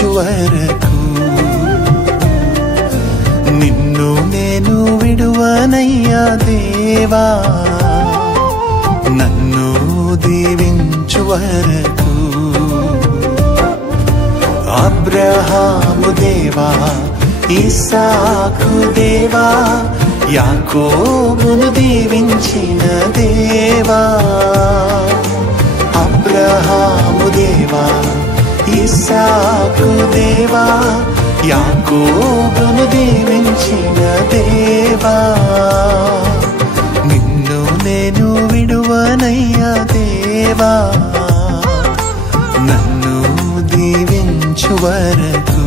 దీవించు వరకు నిన్ను నేను విడువనయ్యా దేవా, నన్ను దీవించు వరకు. అబ్రహాము దేవా, ఇస్సాకు దేవా, యాకోబును దీవించిన దేవా. అబ్రహాము దేవా, ఇస్సాకు దేవా, యాకోబును దీవించిన దేవా, నిన్ను నేను విడువనయ్యా దేవా, నన్ను దీవించు వరకు.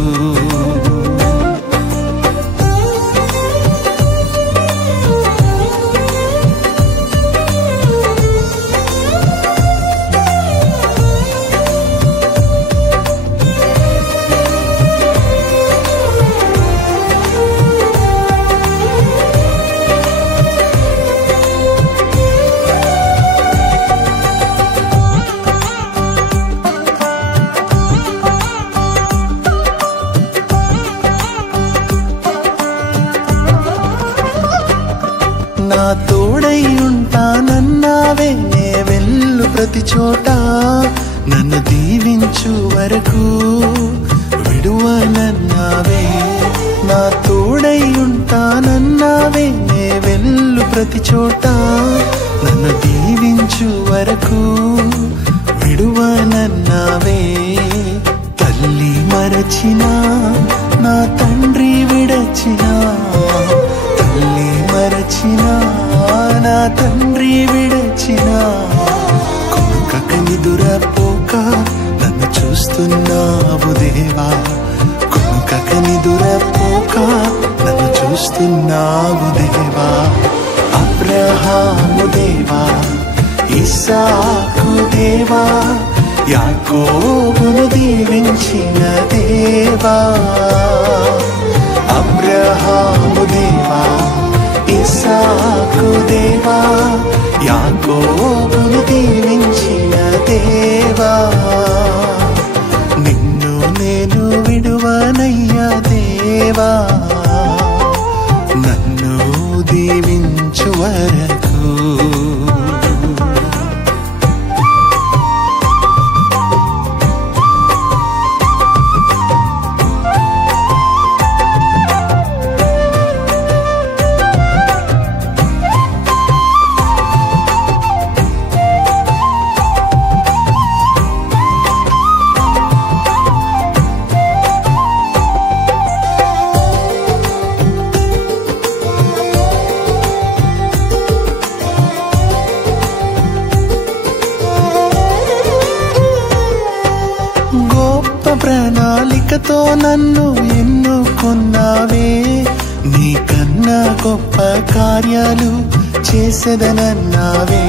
నా తోడై ఉంటానన్నావే, నే వెళ్ళు ప్రతి చోట, నన్ను దీవించు వరకు విడువనన్నావే. నా తోడై ఉంటానన్నావే, నే వెళ్ళు ప్రతి చోట, నన్ను దీవించు వరకు విడువనన్నావే. తల్లి మరచినా, నా తండ్రి విడచినా, తల్లి మరచినా, నా తండ్రి విడచినా, కొనుకక నిదురపోక నన్ను చూస్తున్నావు దేవా, కొనుకక నిదురపోక నన్ను చూస్తున్నావు దేవా. అబ్రహాము దేవా, ఇస్సాకు దేవా, యాకోబును దీవించిన దేవా. అబ్రహాము దేవా, ఇస్సాకు దేవా, యాకోబును దీవించిన దేవా, నిన్ను నేను విడువనయ్యా దేవా, నన్ను దీవించు వరకు. ప్రణాళికతో నన్ను ఎన్నుకున్నావే, నీకన్నా గొప్ప కార్యాలు చేసేదనన్నావే.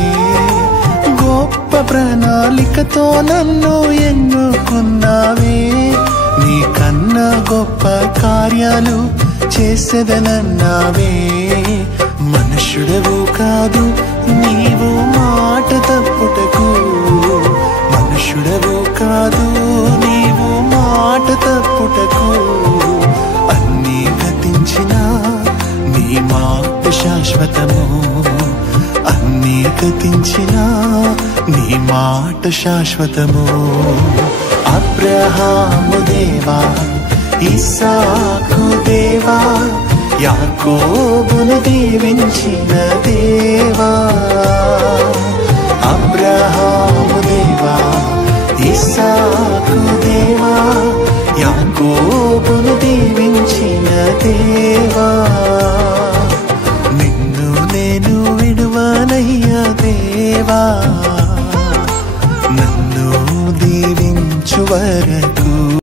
గొప్ప ప్రణాళికతో నన్ను ఎన్నుకున్నావే, నీకన్నా గొప్ప కార్యాలు చేసేదనన్నావే. మనుష్యుడవు కాదు నీవు మాట తప్పుటకు, మనుష్యుడవు కాదు నీవు మాట తప్పుటకు. అన్నీ గతించినా నీ మాట శాశ్వతము, అన్నీ గతించినా నీ మాట శాశ్వతము. అబ్రహాము దేవా, ఇస్సాకు దేవా, యాకోబును దీవించిన దేవా. అబ్రహాము దేవా, ఇస్సాకు దేవా,